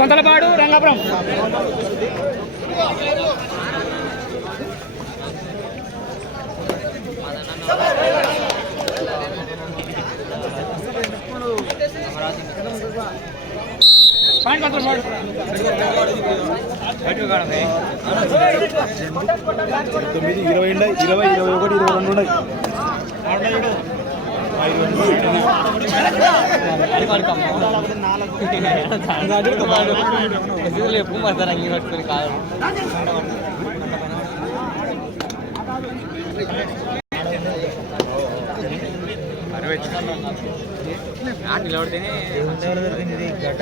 Konthalapadu Rangapuram. Point కొంతలు తొమ్మిది ఇరవై ఉన్నాయి ఇరవై ఇరవై ఒకటి ఇరవై రెండు ఉన్నాయి. ఎప్పుడు పడతారు అంగి పట్టుకొని కాదు నిలబడితేనే గడ్డ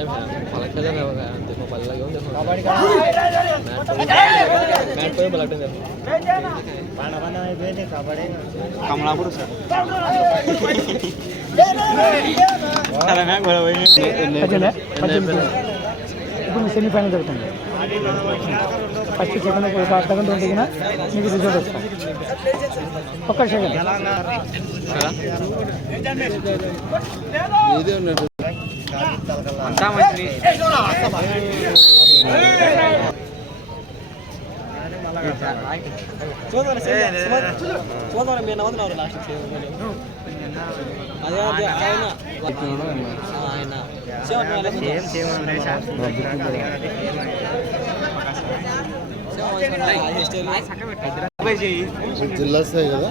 పోకరాడు కమలాపూర్ సార్. ఇప్పుడు సెమీఫైనల్ జరుగుతుంది. ఫస్ట్ సెకండ్ ఒక అర్ధ గంట దిగిన మీకు రిజల్ట్ వస్తాం ఒక్క సెకండ్ అంతా మంచి సోదరం మీరు నవ్వుతున్నారు లాస్ట్ అదే అదే ఆయన ఆయన. జిల్లా స్థాయి కదా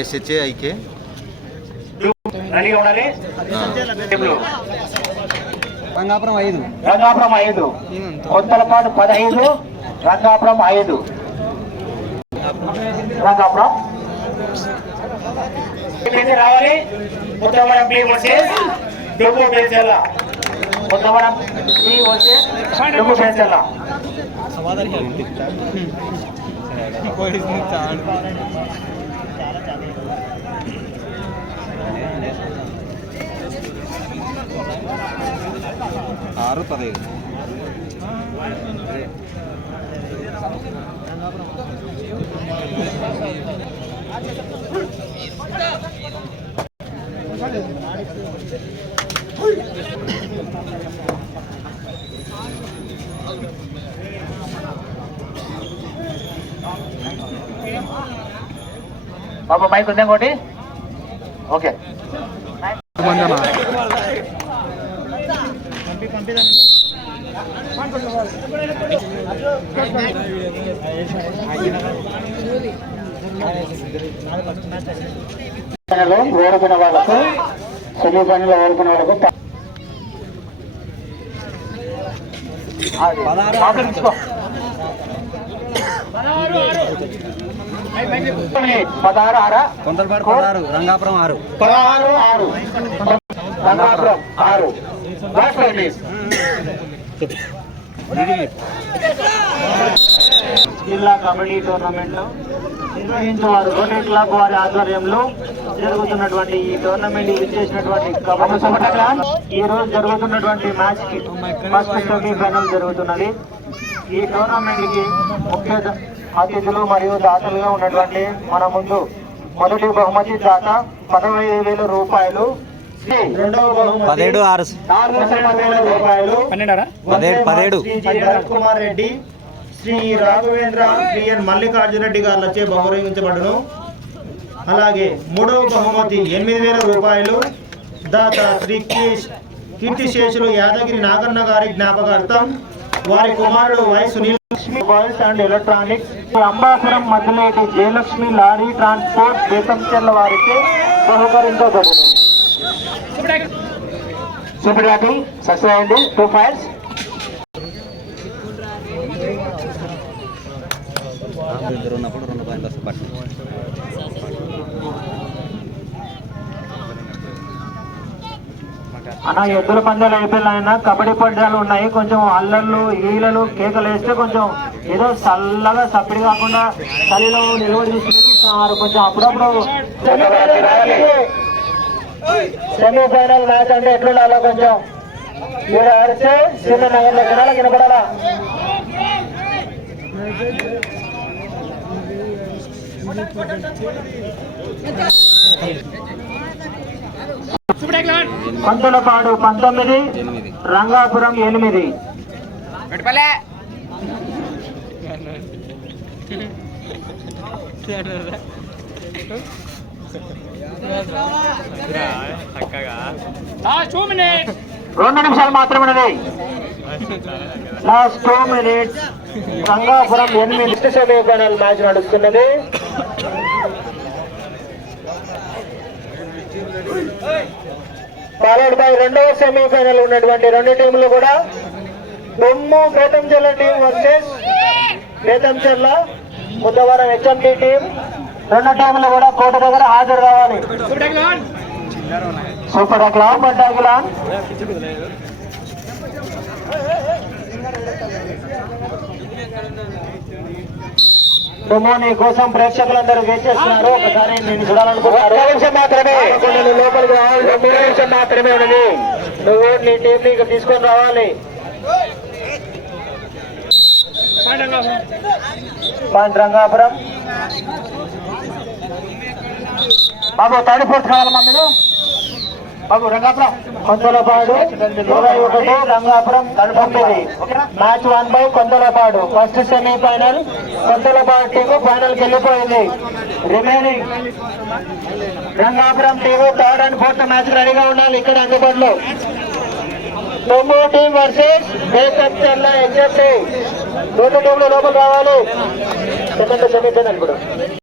ఎస్హెచ్ఏ ఐకే రంగాపురం ఐదు. రంగాపురం ఐదు. కొత్తలపాడు పదహైదు. రంగాపురం ఐదు. రంగాపురం? రావాలి. ఉత్తమరం బి వర్సెస్ డుమ్ము బేచల్ల ఉత్తమరం బి వర్సెస్ ఆరు పదహైదు బాబు మైక్ ఉందా ఇంకోటి ఓకే ఓడిపోయిన వాళ్ళకు సెమీఫైనల్ ఓడిపోయిన వాళ్ళకు ప- అది. మాటలు తీసుకో. పదహారు ఆరా. పదహారు రంగాపురం ఆరు. పదహారు ఆరు. రంగాపురం ఆరు. జిల్లా కబడ్డీ టోర్నమెంట్లో నిర్వహించేవారు రోటరీ క్లబ్ వారి ఆధ్వర్యంలో జరుగుతున్నటువంటి ఈ టోర్నమెంట్ విచ్చేసినటువంటి కబడ్డీ సంఘటన. ఈ రోజు జరుగుతున్నటువంటి మ్యాచ్కి ఫస్ట్ సెమీ ఫైనల్ జరుగుతున్నది. ఈ టోర్నమెంట్కి ముఖ్య అతిథులు మరియు దాతలుగా ఉన్నటువంటి మన ముందు మొదటి బహుమతి దాత పదహైదు వేల రూపాయలు. పదిహేడు ఆరు. పదిహేడు పదిహేడు కుమార్ రెడ్డి. శ్రీ రాఘవేంద్ర బిఎన్ మల్లికార్జున రెడ్డి గారులచే బహుమతించబడును అలాగే మూడవ బహుమతి ఎనిమిది వేల రూపాయలు. దాత శ్రీ కే- కీర్తిశేషులు యాదగిరి నాగన్న గారి జ్ఞాపకార్థం వారి కుమారుడు Y Sunil Lakshmi boys and electronics. Ambapuram Madhyaleti Jayalakshmi lorry transport Betamcherla వారికి బహుకరించబడును సూపర్ బ్యాటింగ్ సక్సెస్ అయింది. టూ ఫైర్స్ ఇద్దరు ఉన్నప్పుడు రెండు పాయింట్లు వస్తాయి అన్న ఎద్దుల పందాలు అయిపోయినా కబడ్డీ పందాలు ఉన్నాయి. కొంచెం అల్లర్లు ఈలలు కేకలు వేస్తే కొంచెం ఏదో చల్లగా సప్పిడి కాకుండా చలిలో నిల్వ తీసుకుంటున్నారు కొంచెం అప్పుడప్పుడు సెమీఫైనల్ మ్యాచ్ అంటే ఎట్లుండాలో కొంచెం మీరు ఆడితే చిన్న నగర్లో జనాలు వినపడాలా? పంతులపాడు పంతొమ్మిది రంగాపురం ఎనిమిది. రెండు నిమిషాలు మాత్రమే లాస్ట్ టూ మినిట్స్ రంగాపురం ఎనిమిది. మ్యాచ్ నడుస్తున్నది. ఫాలోడ్ బై రెండవ సెమీఫైనల్ ఉన్నటువంటి రెండు టీంలు కూడా బొమ్ము బేతంచెర్ల టీం వర్సెస్ బేతంచెర్ల బుధవారం హెచ్ఎండి టీం. రెండు టీంలు కూడా కోట దగ్గర హాజరు కావాలి. సూపర్ అక్లాన్ బట్ అక్లాన్ బొమ్ము నీ కోసం ప్రేక్షకులందరూ వెయిట్ చేస్తున్నారు. ఒకసారి నేను చూడాలనుకుంటున్నారు. నిమిషం మాత్రమే. లోపలికి రావాలి నిమిషం మాత్రమే ఉన్నది నువ్వు నీ టీం నీకు తీసుకొని రావాలి. పాయింట్ రంగాపురం. బాబు థర్డ్ ఫోర్త్ కావాలి మా మీరు. బాబు రంగాపురం కొందలపాడు ఇరవై ఒకటి రంగాపురం తొమ్మిది. Match one by Kondalapadu first semi final Kondalapadu team ఫైనల్కి వెళ్ళిపోయింది. Remaining Rangapuram team third and fourth match రెడీగా ఉండాలి ఇక్కడ అందుబాటులో. తొమ్మిది టీం వర్సెస్ బేసప్చర్ల హెచ్ఎఫ్టీ రెండు టీంలు లోపల రావాలి. సెకండ్ సెమీ ఫైనల్ కూడా.